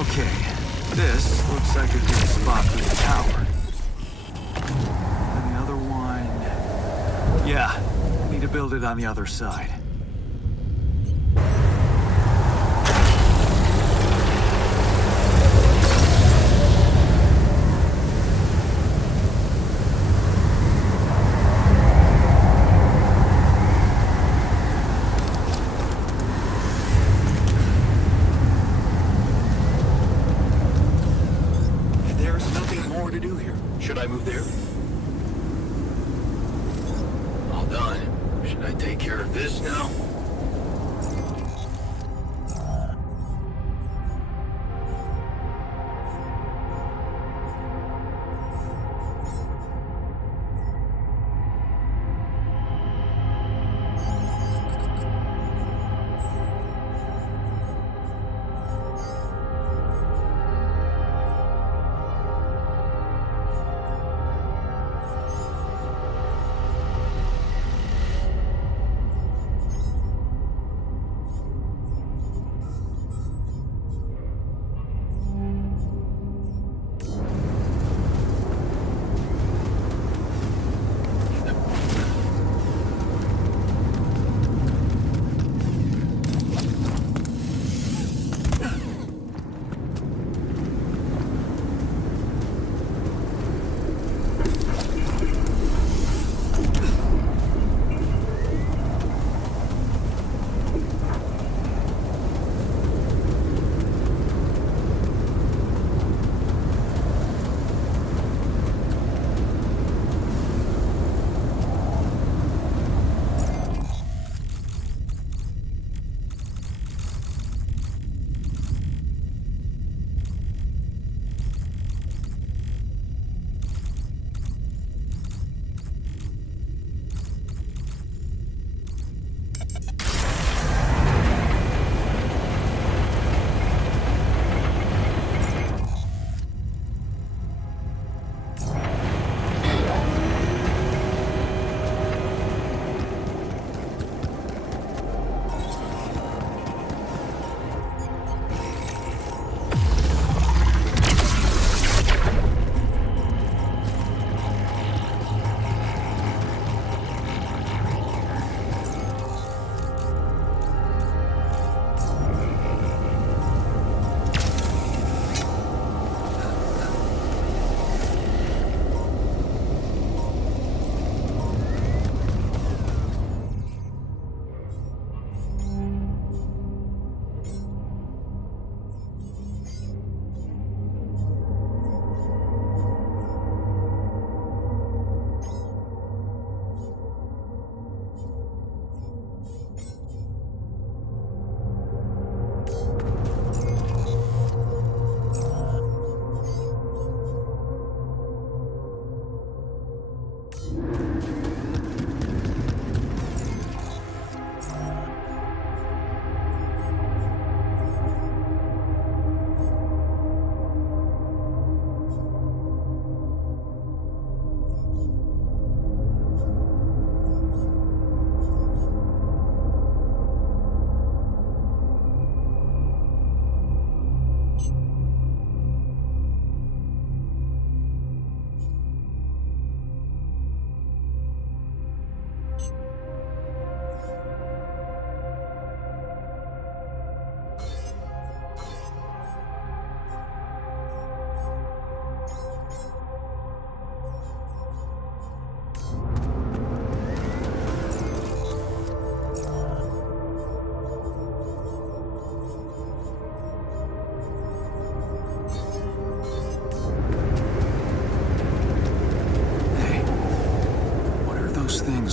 Okay, this looks like a good spot for the tower. And the other one... Yeah, I need to build it on the other side. Should I move there? All done. Should I take care of this now?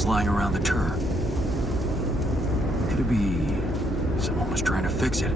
Lying around the turret. Could it be someone was trying to fix it?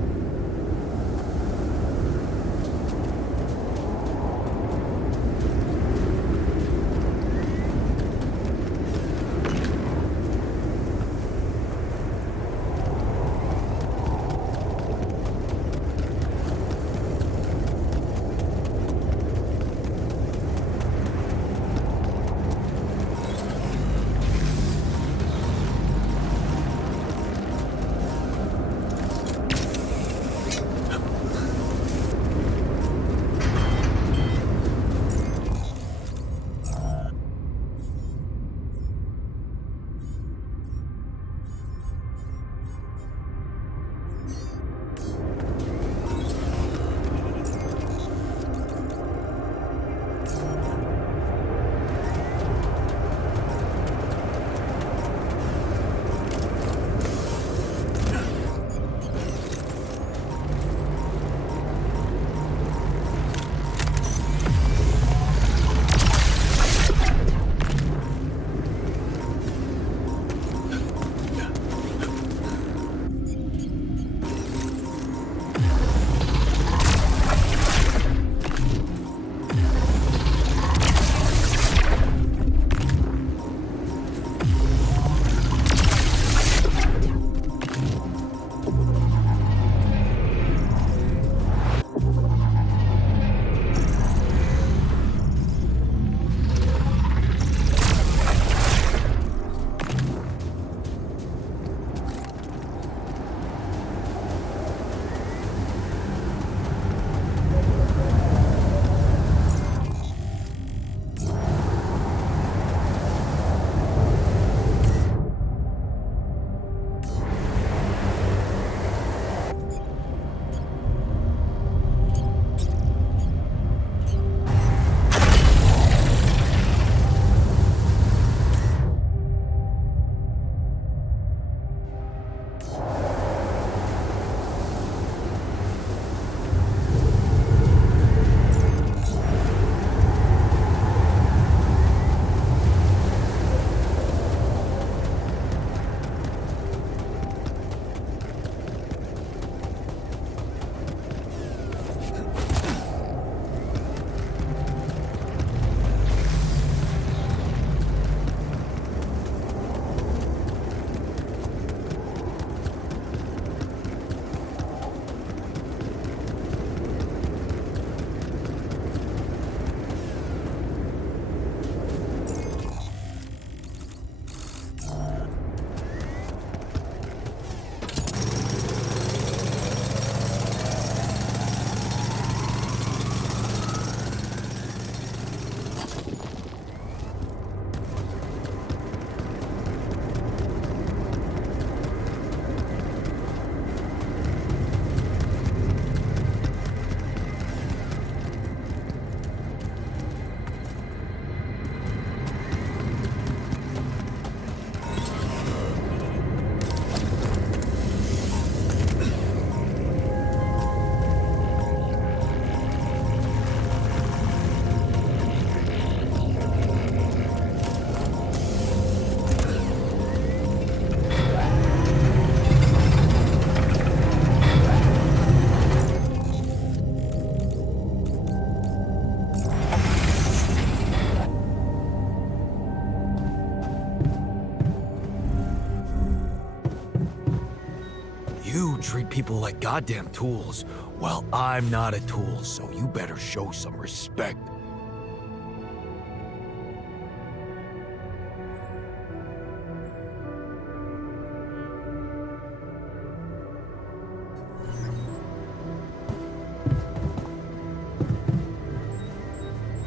people like goddamn tools. Well, I'm not a tool, so you better show some respect.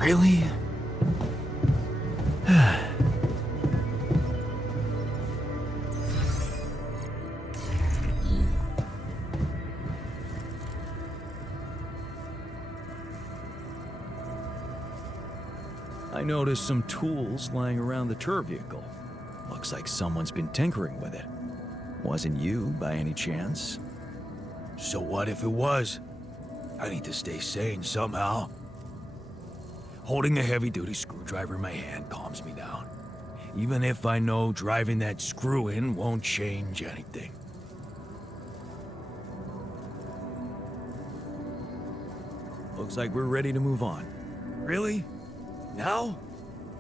Really? I noticed some tools lying around the tour vehicle. Looks like someone's been tinkering with it. Wasn't you, by any chance? So what if it was? I need to stay sane somehow. Holding a heavy-duty screwdriver in my hand calms me down. Even if I know driving that screw-in won't change anything. Looks like we're ready to move on. Really? Now?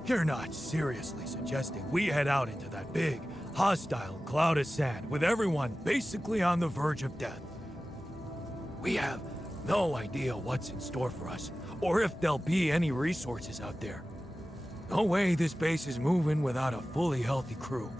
You're not seriously suggesting we head out into that big, hostile cloud of sand with everyone basically on the verge of death? We have no idea what's in store for us, or if there'll be any resources out there. No way this base is moving without a fully healthy crew.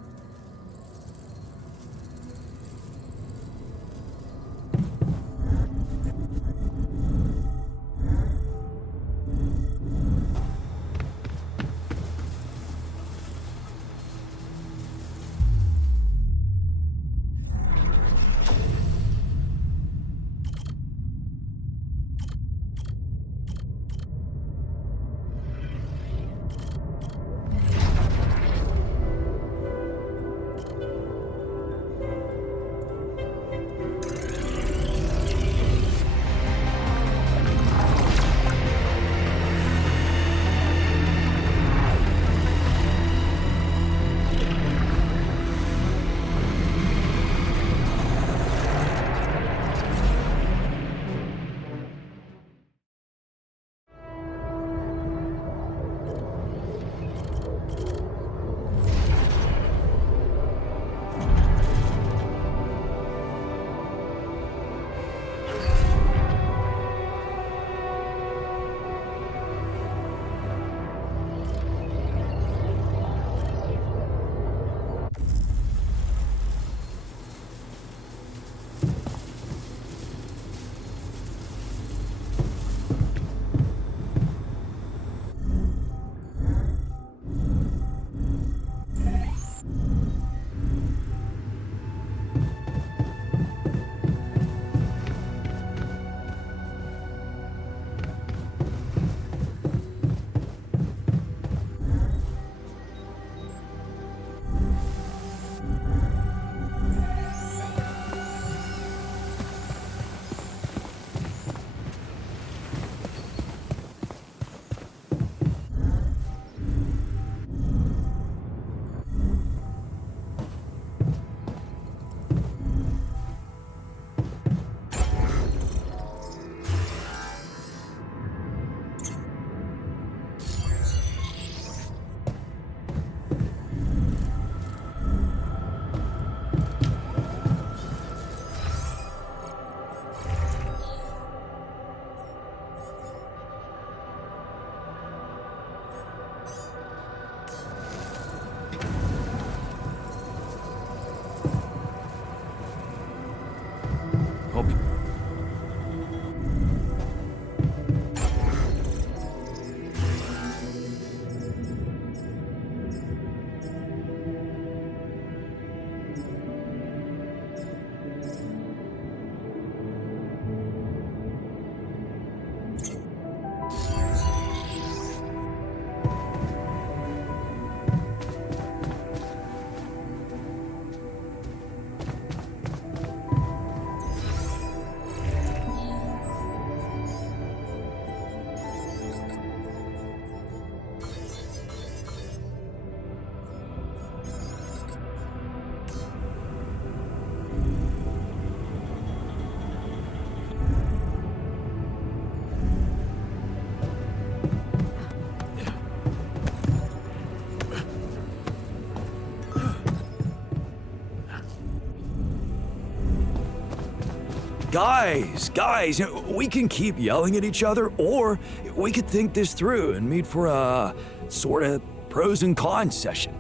Guys, we can keep yelling at each other, or we could think this through and meet for a sort of pros and cons session.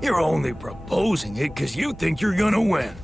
You're only proposing it because you think you're gonna win.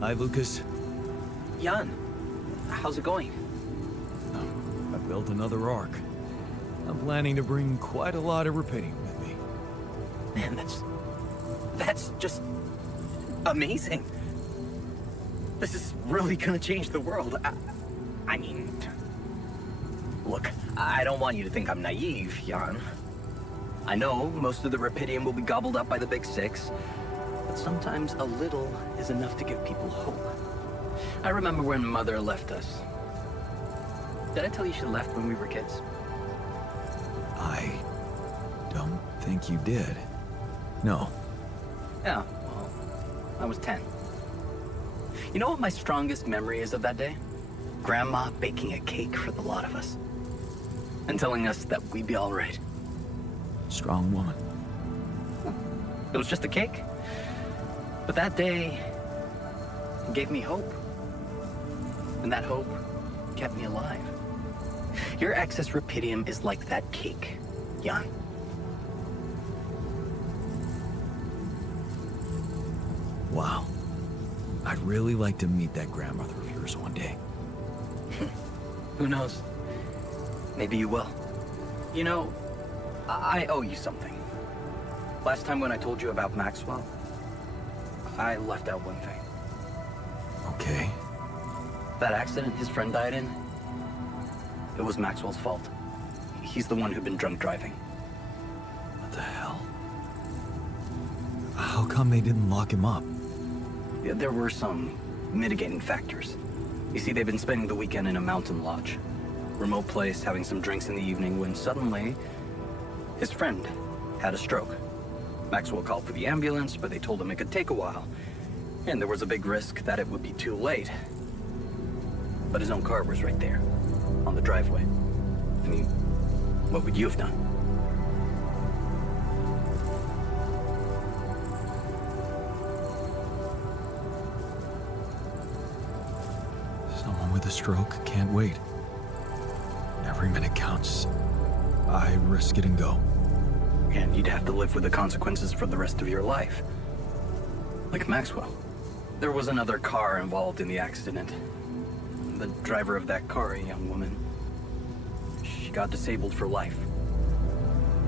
Hi, Lucas. Jan, how's it going? I built another Ark. I'm planning to bring quite a lot of repainting with me. Man, that's just amazing. This is really gonna change the world. I mean, look, I don't want you to think I'm naive, Jan. I know most of the Rapidium will be gobbled up by the Big Six, but sometimes a little is enough to give people hope. I remember when Mother left us. Did I tell you she left when we were kids? I don't think you did. No. Yeah, well, I was 10. You know what my strongest memory is of that day? Grandma baking a cake for the lot of us. And telling us that we'd be all right. Strong woman. It was just a cake. But that day, it gave me hope. And that hope kept me alive. Your excess Rapidium is like that cake, Jan. Wow. I'd really like to meet that grandmother of yours one day. Who knows? Maybe you will. You know, I owe you something. Last time when I told you about Maxwell, I left out one thing. Okay. That accident his friend died in, it was Maxwell's fault. He's the one who'd been drunk driving. What the hell? How come they didn't lock him up? Yeah, there were some mitigating factors. You see, they'd been spending the weekend in a mountain lodge. Remote place, having some drinks in the evening, when suddenly, his friend had a stroke. Maxwell called for the ambulance, but they told him it could take a while. And there was a big risk that it would be too late. But his own car was right there, on the driveway. I mean, what would you have done? Someone with a stroke can't wait. Every minute counts. I risk it and go. And you'd have to live with the consequences for the rest of your life. Like Maxwell. There was another car involved in the accident. The driver of that car, a young woman, she got disabled for life.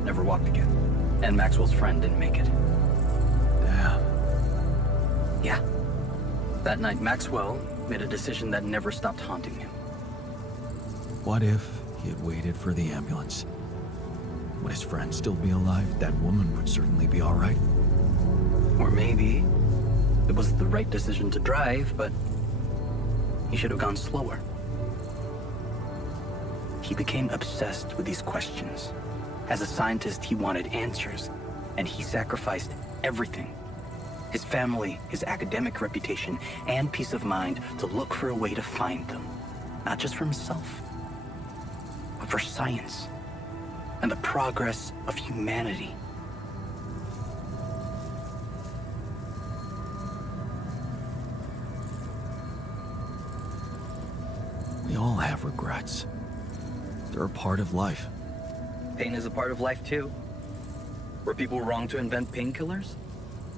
Never walked again. And Maxwell's friend didn't make it. Damn. Yeah. That night, Maxwell made a decision that never stopped haunting him. What if he had waited for the ambulance? Would his friend still be alive? That woman would certainly be all right. Or maybe it was the right decision to drive, but he should have gone slower. He became obsessed with these questions. As a scientist, he wanted answers, and he sacrificed everything. His family, his academic reputation, and peace of mind to look for a way to find them. Not just for himself, but for science and the progress of humanity. We all have regrets. They're a part of life. Pain is a part of life too. Were people wrong to invent painkillers?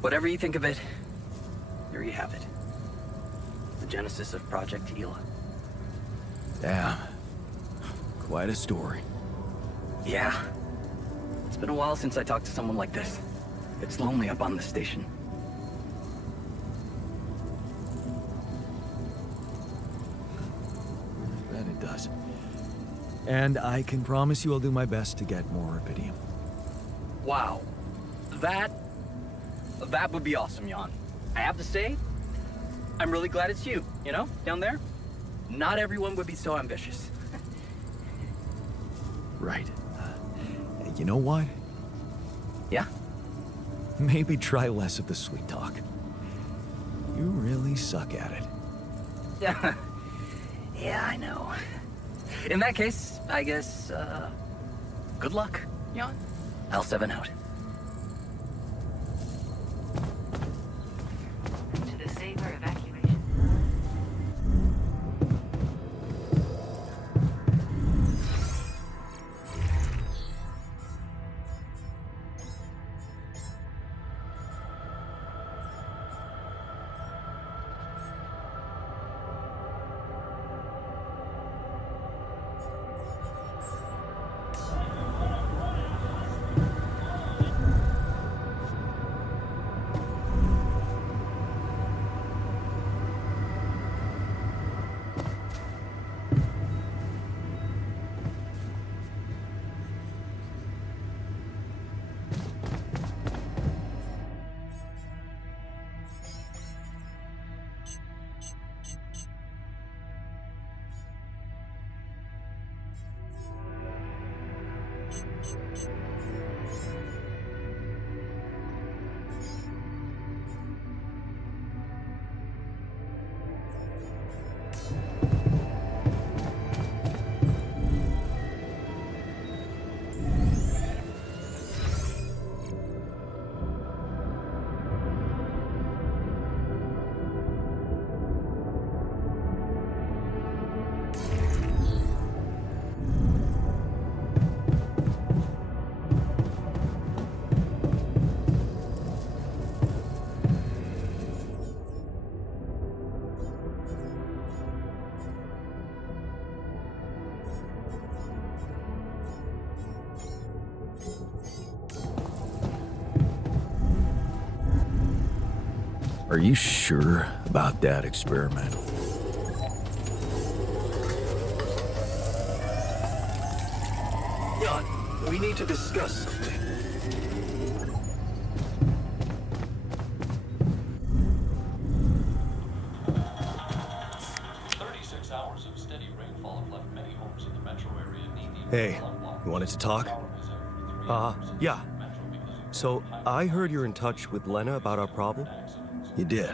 Whatever you think of it, there you have it. The genesis of Project Gila. Damn. Quite a story. Yeah. It's been a while since I talked to someone like this. It's lonely up on this station. Bet it does. And I can promise you I'll do my best to get more Rapidium. Wow. That would be awesome, Jan. I have to say, I'm really glad it's you, you know, down there. Not everyone would be so ambitious. Right. You know what? Yeah? Maybe try less of the sweet talk. You really suck at it. Yeah, I know. In that case, I guess, good luck, Jan. L7 out. To the saber evacuation. Are you sure about that experiment? Jan, we need to discuss something. Hey, you wanted to talk? Yeah. So, I heard you're in touch with Lena about our problem. You did.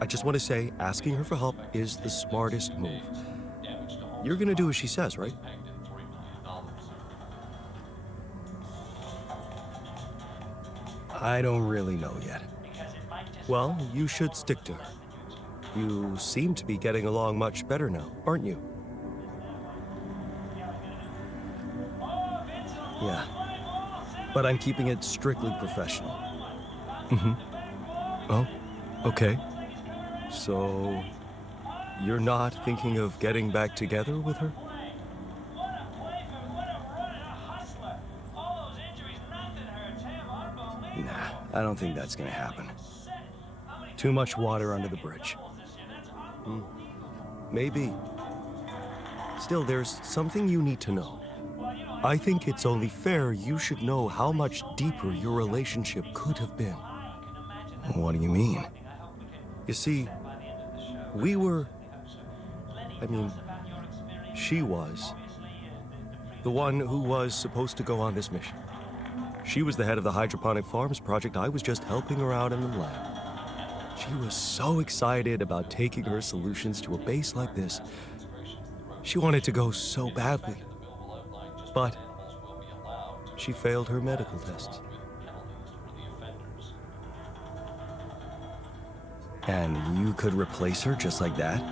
I just want to say, asking her for help is the smartest move. You're gonna do as she says, right? I don't really know yet. Well, you should stick to her. You seem to be getting along much better now, aren't you? Yeah. But I'm keeping it strictly professional. Oh, okay. So, you're not thinking of getting back together with her? Nah, I don't think that's gonna happen. Too much water under the bridge. Maybe. Still, there's something you need to know. I think it's only fair you should know how much deeper your relationship could have been. What do you mean? You see, we were... she was the one who was supposed to go on this mission. She was the head of the hydroponic farms project. I was just helping her out in the lab. She was so excited about taking her solutions to a base like this. She wanted to go so badly. But she failed her medical tests. And you could replace her just like that?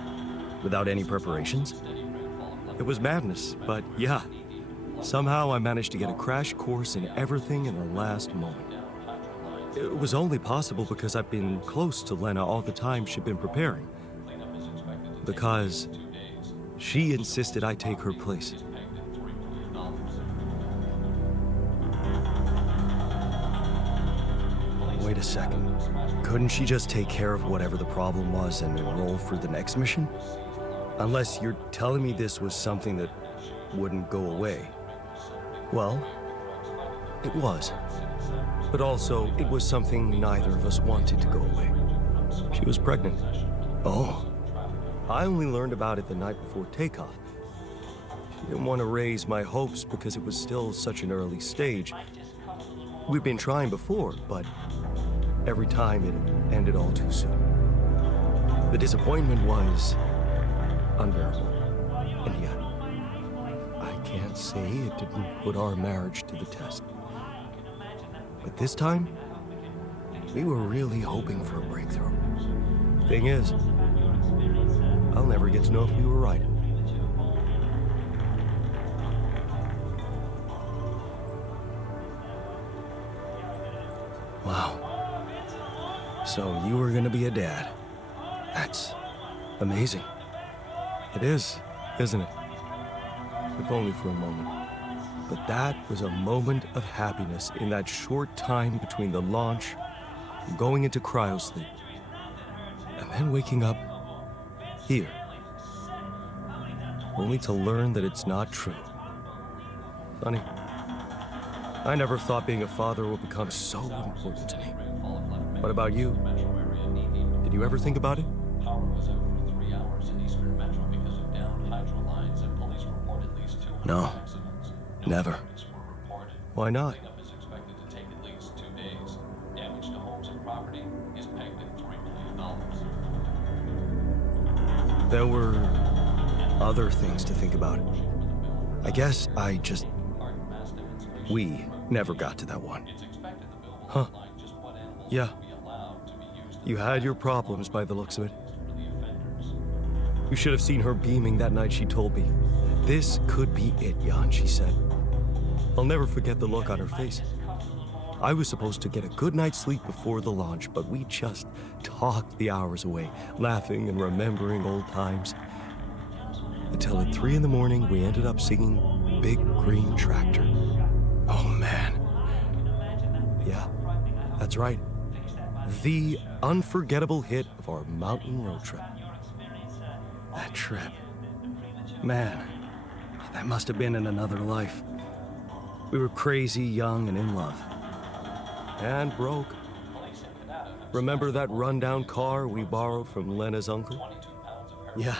Without any preparations? It was madness, but yeah. Somehow I managed to get a crash course in everything in the last moment. It was only possible because I've been close to Lena all the time she'd been preparing. Because she insisted I take her place. Wait a second. Couldn't she just take care of whatever the problem was and enroll for the next mission? Unless you're telling me this was something that wouldn't go away. Well, it was. But also, it was something neither of us wanted to go away. She was pregnant. Oh, I only learned about it the night before takeoff. She didn't want to raise my hopes because it was still such an early stage. We'd been trying before, but every time it ended all too soon. The disappointment was unbearable. And yet, I can't say it didn't put our marriage to the test. But this time, we were really hoping for a breakthrough. Thing is, I'll never get to know if we were right. wow. So you were gonna be a dad. That's amazing. It is, isn't it? If only for a moment. But that was a moment of happiness in that short time between the launch and going into cryosleep. And then waking up here. Only to learn that it's not true. Funny. I never thought being a father would become so important to me. What about you? Did you ever think about it? No, never. Why not? There were other things to think about. I guess we never got to that one. Huh. Yeah. You had your problems by the looks of it. You should have seen her beaming that night she told me. This could be it, Jan, she said. I'll never forget the look on her face. I was supposed to get a good night's sleep before the launch, but we just talked the hours away, laughing and remembering old times. Until at 3 in the morning, we ended up singing Big Green Tractor. Oh man. Yeah, that's right. The unforgettable hit of our mountain road trip. That trip. Man, that must have been in another life. We were crazy, young, and in love. And broke. Remember that rundown car we borrowed from Lena's uncle? Yeah.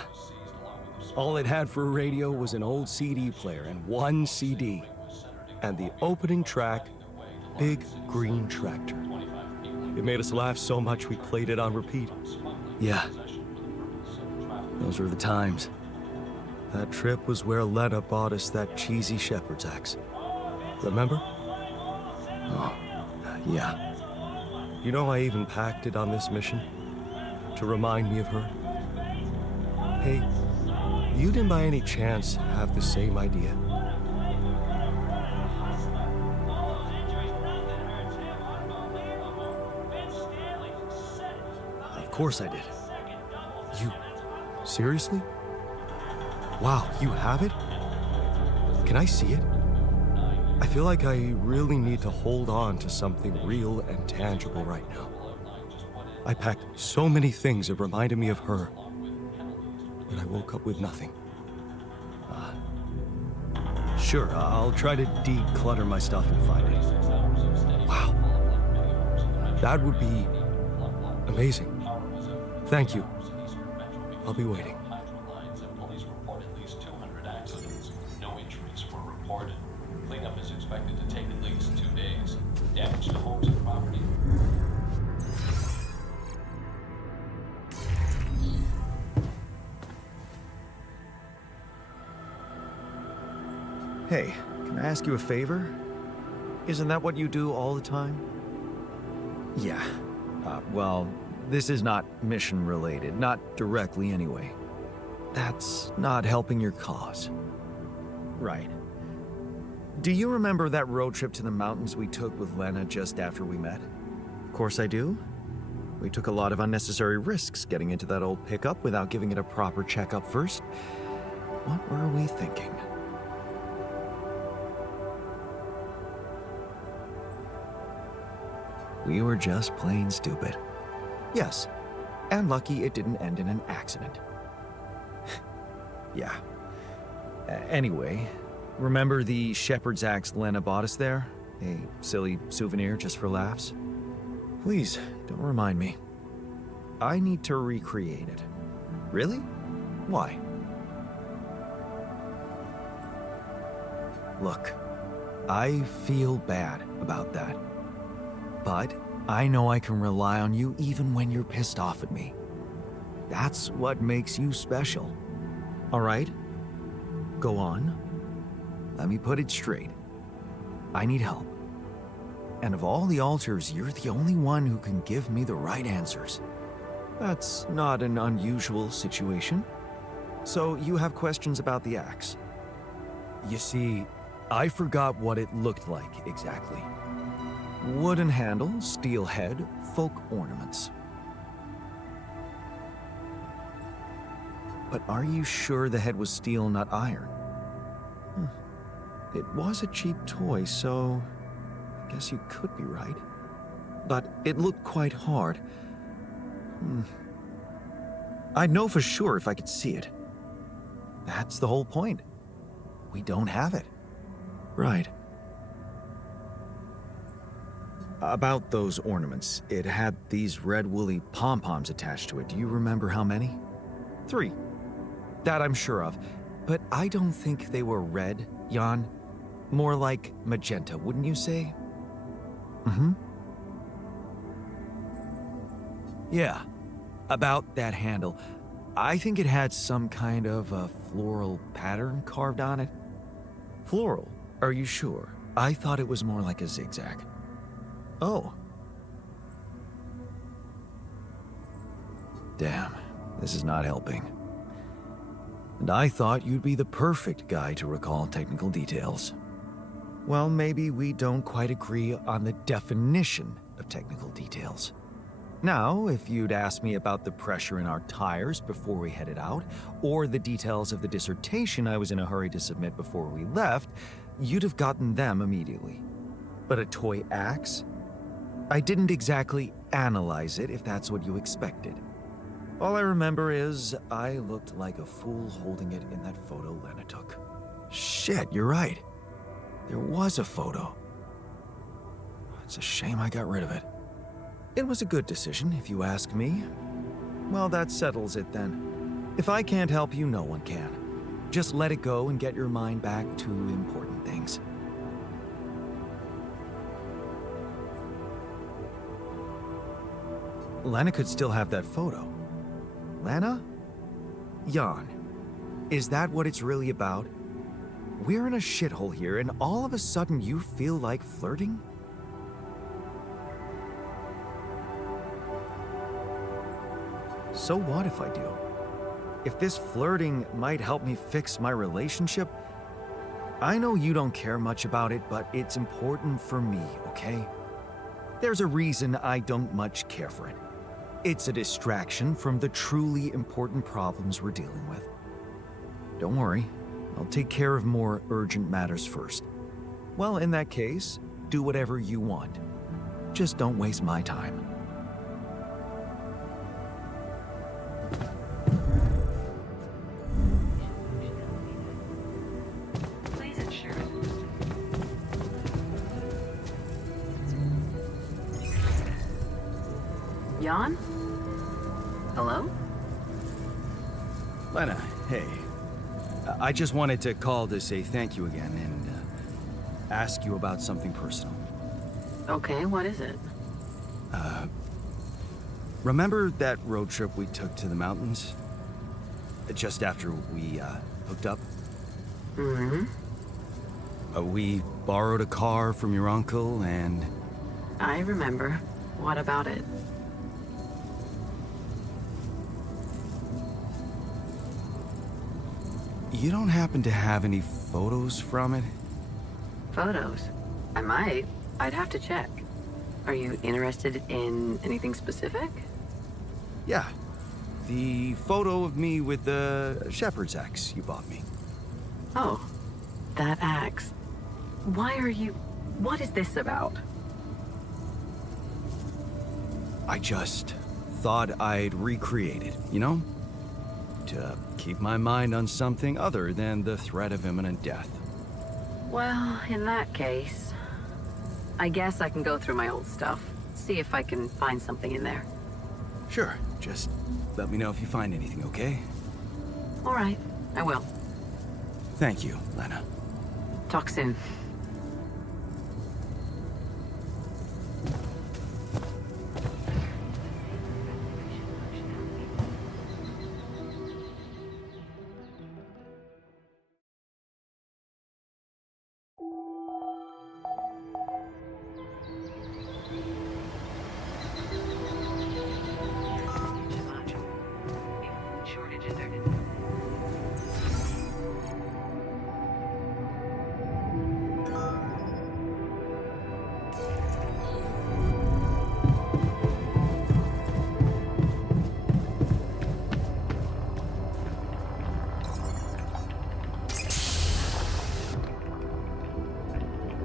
All it had for a radio was an old CD player and one CD. And the opening track, Big Green Tractor. It made us laugh so much we played it on repeat. Yeah. Those were the times. That trip was where Lena bought us that cheesy shepherd's axe. Remember? Oh, yeah. You know, I even packed it on this mission to remind me of her. Hey, you didn't by any chance have the same idea? Of course I did. You... seriously? Wow, you have it? Can I see it? I feel like I really need to hold on to something real and tangible right now. I packed so many things that reminded me of her, but I woke up with nothing. Sure, I'll try to declutter my stuff and find it. Wow. That would be amazing. Thank you. I'll be waiting. Police report at least 200 accidents. No injuries were reported. Cleanup is expected to take at least 2 days. Damage to homes and property. Hey, can I ask you a favor? Isn't that what you do all the time? Yeah. Well, this is not mission related, not directly anyway. That's not helping your cause. Right. Do you remember that road trip to the mountains we took with Lena just after we met? Of course I do. We took a lot of unnecessary risks getting into that old pickup without giving it a proper checkup first. What were we thinking? We were just plain stupid. Yes, and lucky it didn't end in an accident. Yeah. Anyway, remember the shepherd's axe Lena bought us there? A silly souvenir just for laughs? Please, don't remind me. I need to recreate it. Really? Why? Look, I feel bad about that. But I know I can rely on you even when you're pissed off at me. That's what makes you special. All right? Go on. Let me put it straight. I need help. And of all the alters, you're the only one who can give me the right answers. That's not an unusual situation. So you have questions about the axe? You see, I forgot what it looked like exactly. Wooden handle, steel head, folk ornaments. But are you sure the head was steel, not iron? It was a cheap toy, so I guess you could be right. But it looked quite hard. I'd know for sure if I could see it. That's the whole point. We don't have it. Right. About those ornaments, it had these red woolly pom-poms attached to it. Do you remember how many? 3. That I'm sure of. But I don't think they were red, Jan. More like magenta, wouldn't you say? Mm-hmm. Yeah. About that handle. I think it had some kind of a floral pattern carved on it. Floral? Are you sure? I thought it was more like a zigzag. Oh. Damn, this is not helping. And I thought you'd be the perfect guy to recall technical details. Well, maybe we don't quite agree on the definition of technical details. Now, if you'd asked me about the pressure in our tires before we headed out, or the details of the dissertation I was in a hurry to submit before we left, you'd have gotten them immediately. But a toy axe? I didn't exactly analyze it, if that's what you expected. All I remember is I looked like a fool holding it in that photo Lena took. Shit, you're right. There was a photo. It's a shame I got rid of it. It was a good decision, if you ask me. Well, that settles it then. If I can't help you, no one can. Just let it go and get your mind back to important things. Lena could still have that photo. Lena? Jan, is that what it's really about? We're in a shithole here, and all of a sudden you feel like flirting? So what if I do? If this flirting might help me fix my relationship, I know you don't care much about it, but it's important for me, okay? There's a reason I don't much care for it. It's a distraction from the truly important problems we're dealing with. Don't worry, I'll take care of more urgent matters first. Well, in that case, do whatever you want. Just don't waste my time. Please ensure. Jan? Hello? Lena, hey. I just wanted to call to say thank you again and ask you about something personal. Okay, what is it? Remember that road trip we took to the mountains? Just after we hooked up? Mm-hmm. We borrowed a car from your uncle and... I remember. What about it? You don't happen to have any photos from it? Photos? I might. I'd have to check. Are you interested in anything specific? Yeah. The photo of me with the shepherd's axe you bought me. Oh, that axe. Why are you... What is this about? I just thought I'd recreate it, you know? To keep my mind on something other than the threat of imminent death. Well, in that case, I guess I can go through my old stuff, see if I can find something in there. Sure, just let me know if you find anything, okay? All right, I will. Thank you, Lena. Talk soon. Shortages are...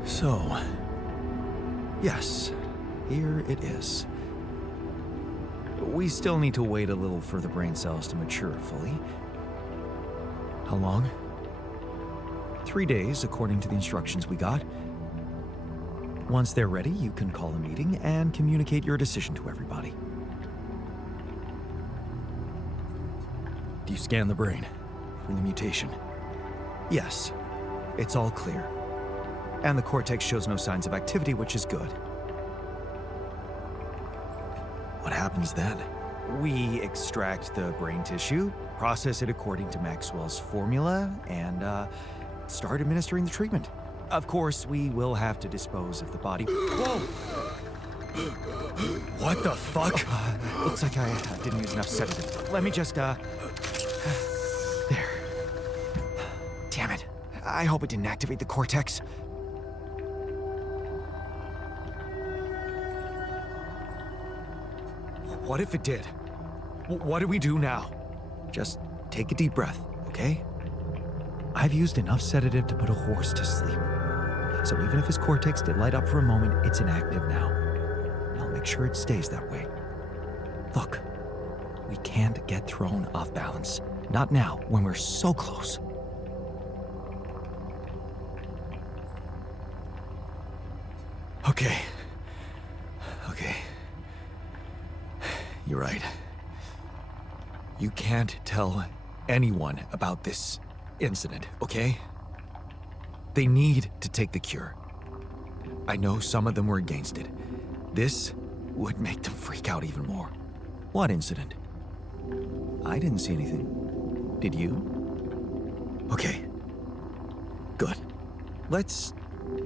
So, yes, here it is. We still need to wait a little for the brain cells to mature fully. How long? 3 days, according to the instructions we got. Once they're ready, you can call a meeting and communicate your decision to everybody. Do you scan the brain for the mutation? Yes, it's all clear. And the cortex shows no signs of activity, which is good. What happens then? We extract the brain tissue, process it according to Maxwell's formula, and start administering the treatment. Of course, we will have to dispose of the body. Whoa! What the fuck? Looks like I didn't use enough sedative. Let me just, There. Damn it. I hope it didn't activate the cortex. What if it did? What do we do now? Just take a deep breath, okay? I've used enough sedative to put a horse to sleep. So even if his cortex did light up for a moment, it's inactive now. and I'll make sure it stays that way. Look, we can't get thrown off balance. Not now, when we're so close. Okay. You're right. You can't tell anyone about this incident, okay? They need to take the cure. I know some of them were against it. This would make them freak out even more. What incident? I didn't see anything. Did you? Okay. Good. Let's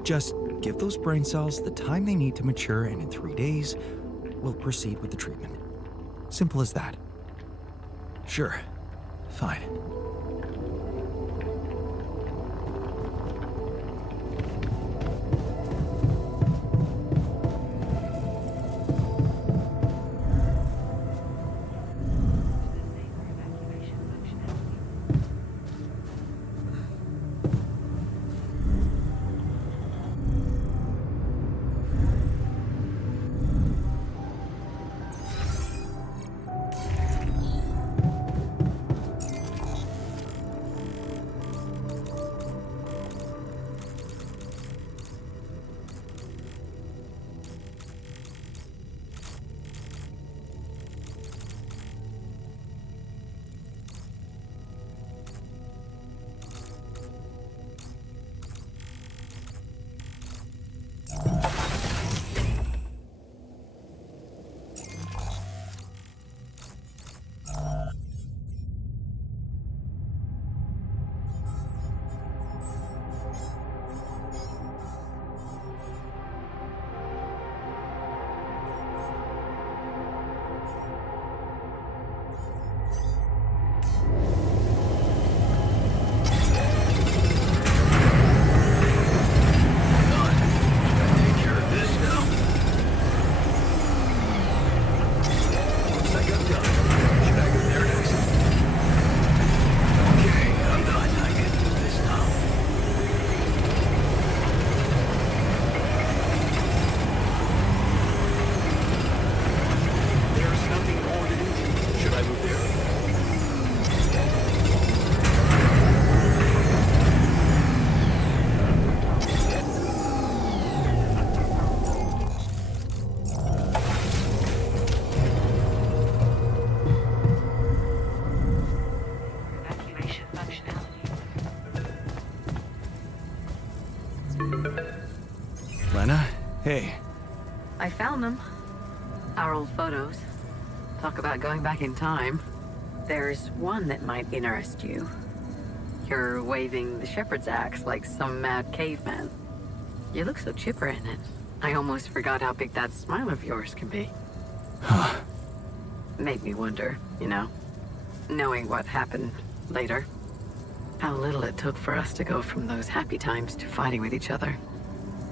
just give those brain cells the time they need to mature, and in 3 days, we'll proceed with the treatment. Simple as that. Sure. Fine. Lena? Hey. I found them. Our old photos. Talk about going back in time. There's one that might interest you. You're waving the shepherd's axe like some mad caveman. You look so chipper in it. I almost forgot how big that smile of yours can be. Huh. Made me wonder, you know, knowing what happened later. How little it took for us to go from those happy times to fighting with each other.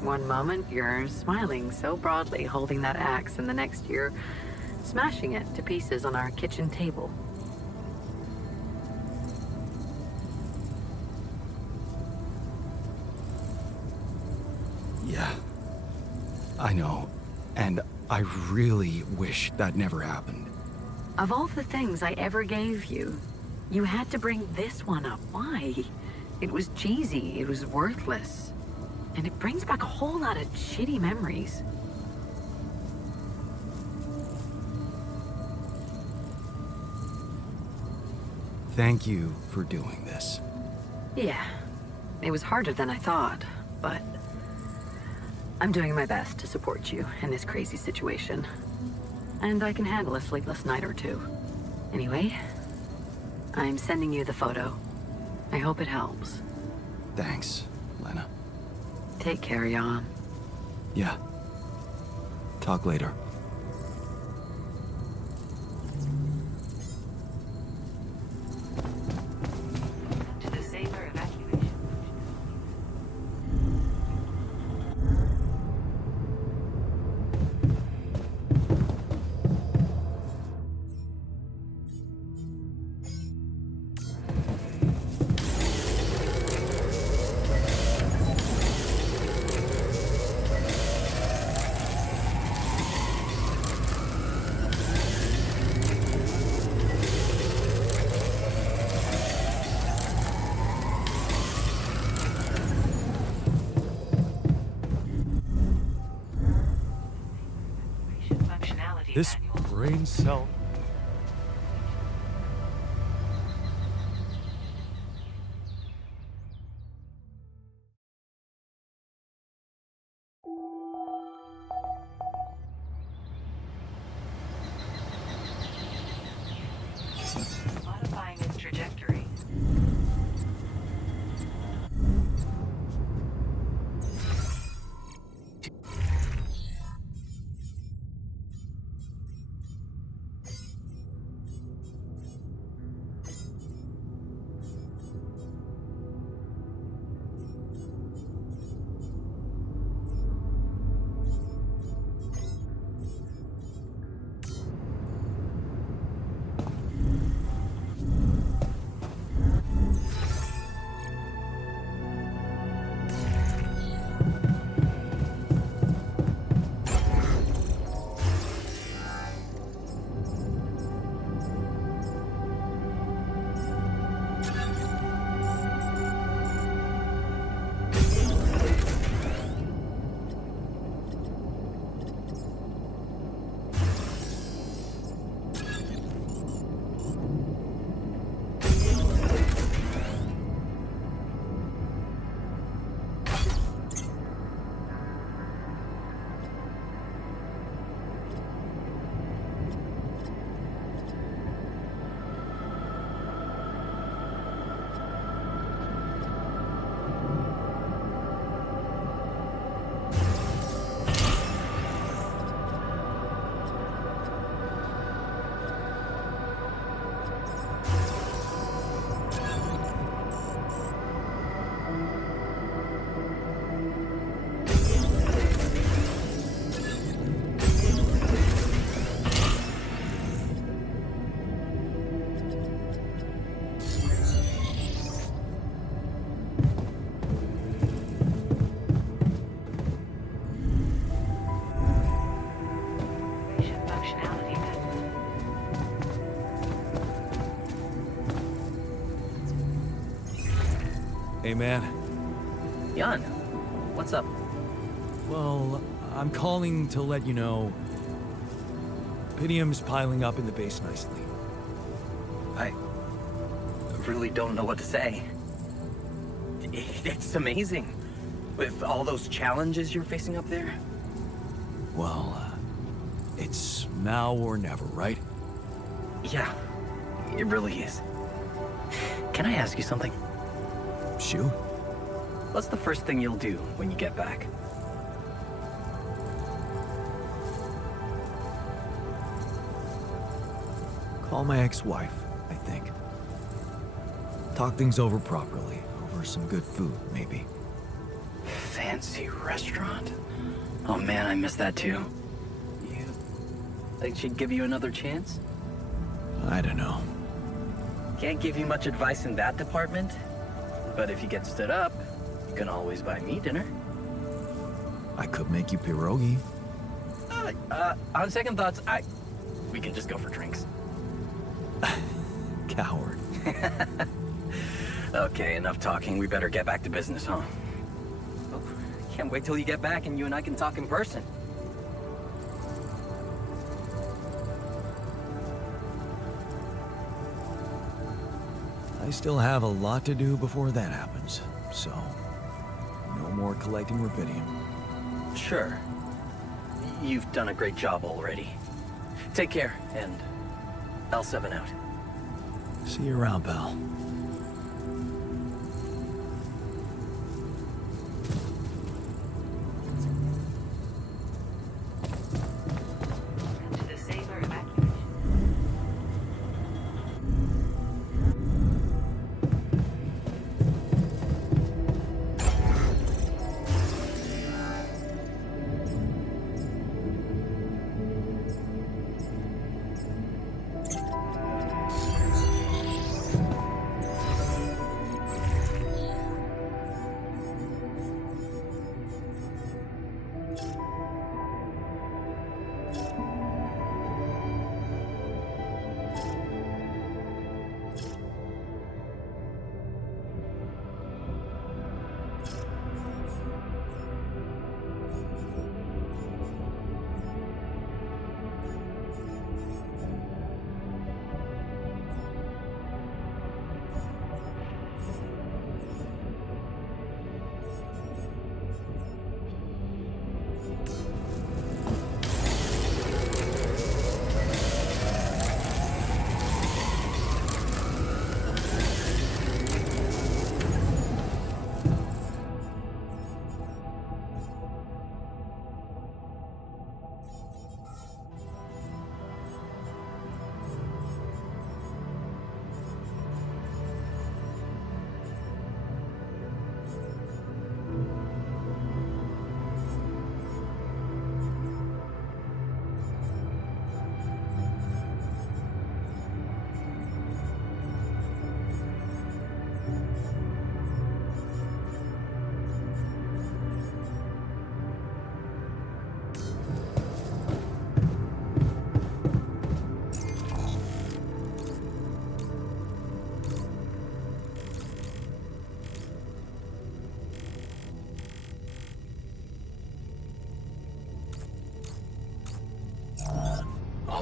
One moment, you're smiling so broadly, holding that axe, and the next you're smashing it to pieces on our kitchen table. Yeah. I know. And I really wish that never happened. Of all the things I ever gave you, you had to bring this one up. Why? It was cheesy, it was worthless. And it brings back a whole lot of shitty memories. Thank you for doing this. Yeah, it was harder than I thought, but I'm doing my best to support you in this crazy situation. And I can handle a sleepless night or two. Anyway, I'm sending you the photo. I hope it helps. Thanks, Lena. Take care, Jan. Yeah. Talk later. To the saber evacuation. This brain cell. Modifying its trajectory. Hey, man. Jan, what's up? Well, I'm calling to let you know... Pydium's piling up in the base nicely. I really don't know what to say. It's amazing. With all those challenges you're facing up there. Well, it's now or never, right? Yeah, it really is. Can I ask you something? Shoot. What's the first thing you'll do when you get back? Call my ex-wife, I think. Talk things over properly. Over some good food, maybe. Fancy restaurant? Oh man, I miss that too. You think she'd give you another chance? I don't know. Can't give you much advice in that department, but if you get stood up, you can always buy me dinner. I could make you pierogi. On second thoughts, we can just go for drinks. Coward. Okay, enough talking. We better get back to business, huh? Oh, can't wait till you get back and you and I can talk in person. I still have a lot to do before that happens, so no more collecting rubidium. Sure. You've done a great job already. Take care, and L7 out. See you around, pal. To the saber evacuation.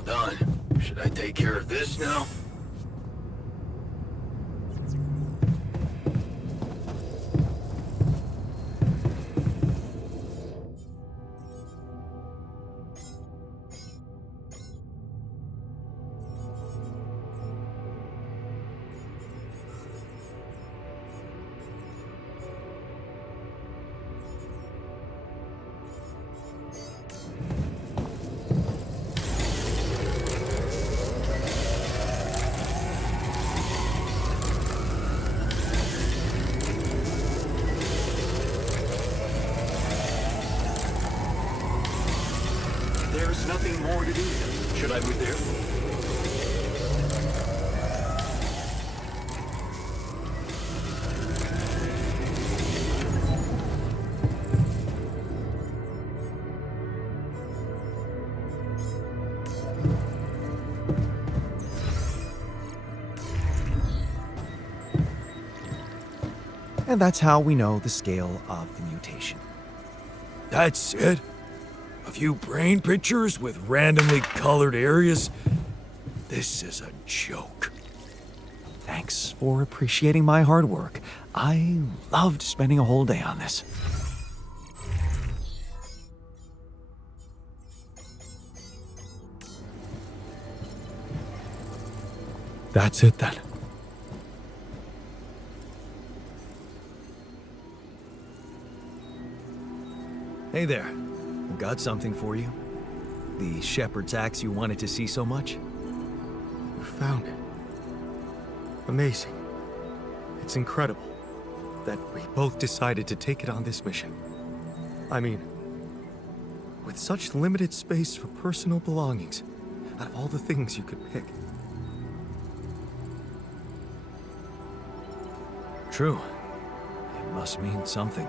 done. Should I take care of this now? There's nothing more to do. Should I move there? And that's how we know the scale of the mutation. That's it? A few brain pictures with randomly colored areas? This is a joke. Thanks for appreciating my hard work. I loved spending a whole day on this. That's it then. Hey there. I've got something for you. The shepherd's axe you wanted to see so much. You found it. Amazing. It's incredible that we both decided to take it on this mission. I mean, with such limited space for personal belongings, out of all the things you could pick. True. It must mean something.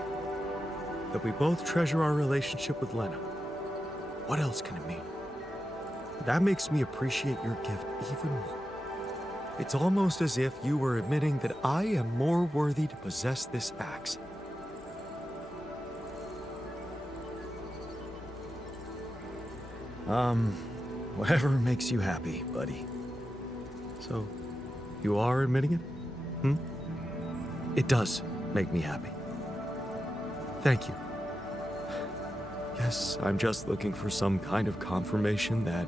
That we both treasure our relationship with Lena. What else can it mean? That makes me appreciate your gift even more. It's almost as if you were admitting that I am more worthy to possess this axe. Whatever makes you happy, buddy. So, you are admitting it? Hmm? It does make me happy. Thank you. Yes, I'm just looking for some kind of confirmation that,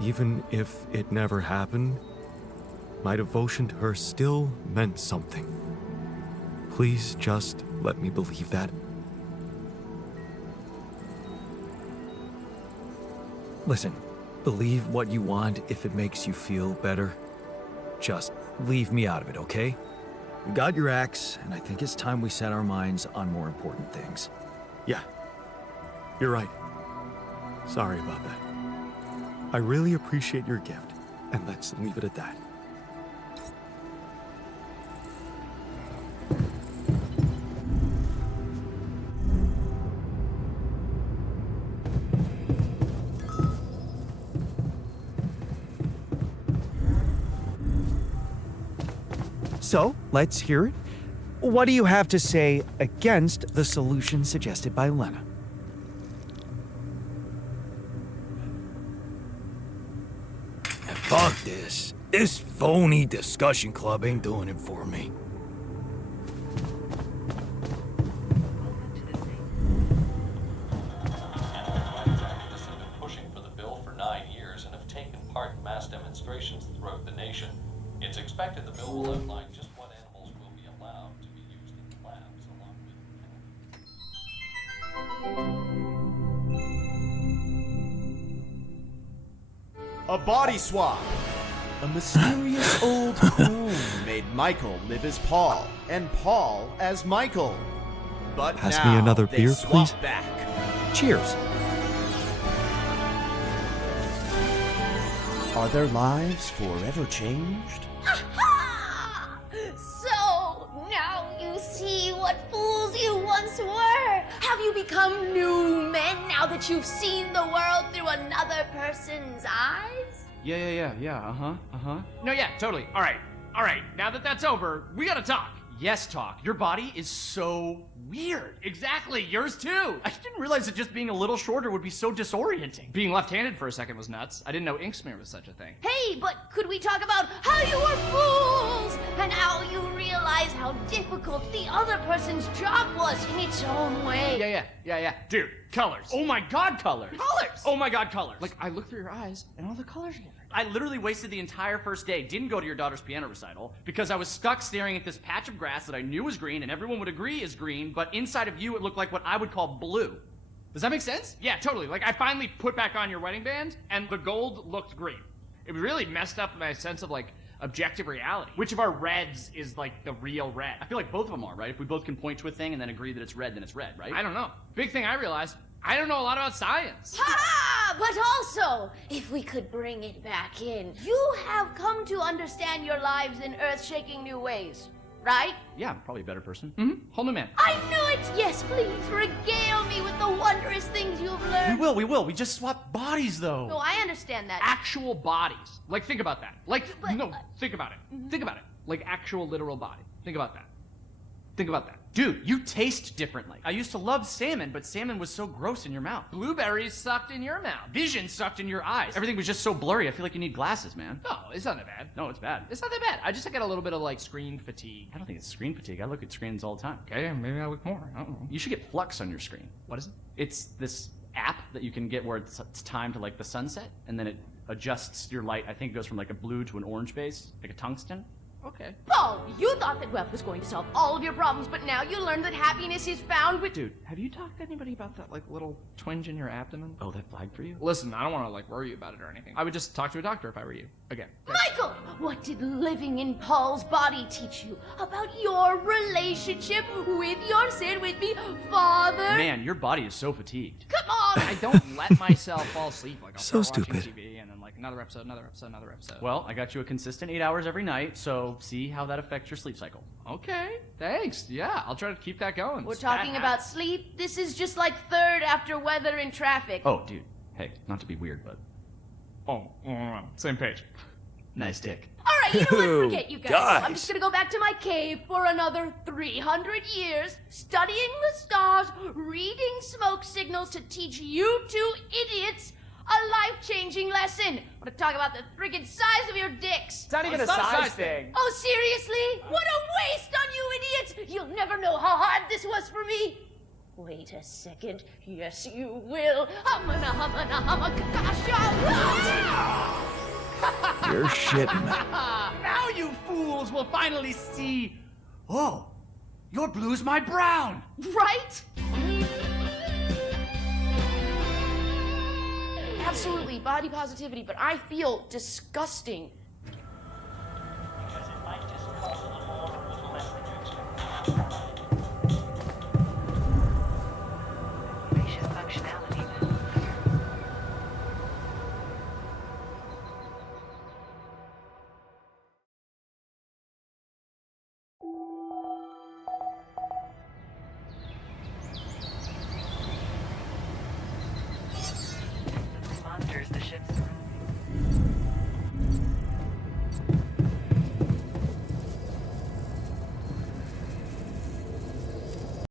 even if it never happened, my devotion to her still meant something. Please just let me believe that. Listen, believe what you want if it makes you feel better. Just leave me out of it, okay? You got your axe, and I think it's time we set our minds on more important things. Yeah, you're right. Sorry about that. I really appreciate your gift, and let's leave it at that. So, let's hear it. What do you have to say against the solution suggested by Lena? Fuck this. This phony discussion club ain't doing it for me. Activists have been pushing for the bill for 9 years and have taken part in mass demonstrations throughout the nation. It's expected the bill will outline just what animals will be allowed to be used in the labs along with A body swap. A mysterious old clone made Michael live as Paul, and Paul as Michael. But Pass now me another they beer, swap please. back. Cheers. Are their lives forever changed? So, now you see what fools you once were. Have you become new men now that you've seen the world through another person's eyes? Yeah, uh-huh. No, yeah, totally. All right. Now that that's over, we gotta talk. Yes, Talk. Your body is so weird. Exactly, yours too. I didn't realize that just being a little shorter would be so disorienting. Being left-handed for a second was nuts. I didn't know ink smear was such a thing. Hey, but could we talk about how you were fools and how you realized how difficult the other person's job was in its own way? Yeah. Dude, colors. Oh my god, colors. Colors! Oh my god, colors. Like, I look through your eyes and all the colors are different. I literally wasted the entire first day, didn't go to your daughter's piano recital, because I was stuck staring at this patch of grass that I knew was green and everyone would agree is green, but inside of you it looked like what I would call blue. Does that make sense? Yeah, totally. Like, I finally put back on your wedding band and the gold looked green. It really messed up my sense of, like, objective reality. Which of our reds is, like, the real red? I feel like both of them are, right? If we both can point to a thing and then agree that it's red, then it's red, right? I don't know. Big thing I realized, I don't know a lot about science. Ha! But also, if we could bring it back in, you have come to understand your lives in earth-shaking new ways, right? Yeah, I'm probably a better person. Mm-hmm. Whole new man. I knew it! Yes, please, regale me with the wondrous things you've learned. We will. We just swap bodies, though. No, I understand that. Actual bodies. Like, think about that. Like, But, no, think about it. Think about it. Like, actual literal body. Think about that. Think about that. Dude, you taste differently. I used to love salmon, but salmon was so gross in your mouth. Blueberries sucked in your mouth. Vision sucked in your eyes. Everything was just so blurry. I feel like you need glasses, man. No, it's not that bad. No, it's bad. It's not that bad. I just got a little bit of, like, screen fatigue. I don't think it's screen fatigue. I look at screens all the time. Okay, maybe I look more. I don't know. You should get Flux on your screen. What is it? It's this app that you can get where it's timed to, like, the sunset, and then it adjusts your light. I think it goes from, like, a blue to an orange base, like a tungsten. Okay. Paul, you thought that web was going to solve all of your problems, but now you learned that happiness is found with... Dude, have you talked to anybody about that, like, little twinge in your abdomen? Oh, that flagged for you? Listen, I don't want to, like, worry you about it or anything. I would just talk to a doctor if I were you. Again. Michael! What did living in Paul's body teach you about your relationship with your, say it with me, father? Man, your body is so fatigued. Come on! I don't let myself fall asleep. Like, I'll So start watching stupid. TV and then, like, another episode. Well, I got you a consistent 8 hours every night, so see how that affects your sleep cycle. Okay, thanks. Yeah, I'll try to keep that going. We're talking about sleep. This is just like third after weather in traffic. Oh, dude. Hey, not to be weird, but... Oh, same page. Nice dick. All right, you know what? Ew, Forget you guys. guys. I'm just gonna go back to my cave for another 300 years, studying the stars, reading smoke signals to teach you two idiots a life-changing lesson. I'm gonna talk about the friggin' size of your dicks. It's not even a size thing. Oh, seriously? What a waste on you idiots! You'll never know how hard this was for me. Wait a second. Yes, you will. You're shitting. Now you fools will finally see... Oh, your blue's my brown. Right? Absolutely, body positivity, but I feel disgusting.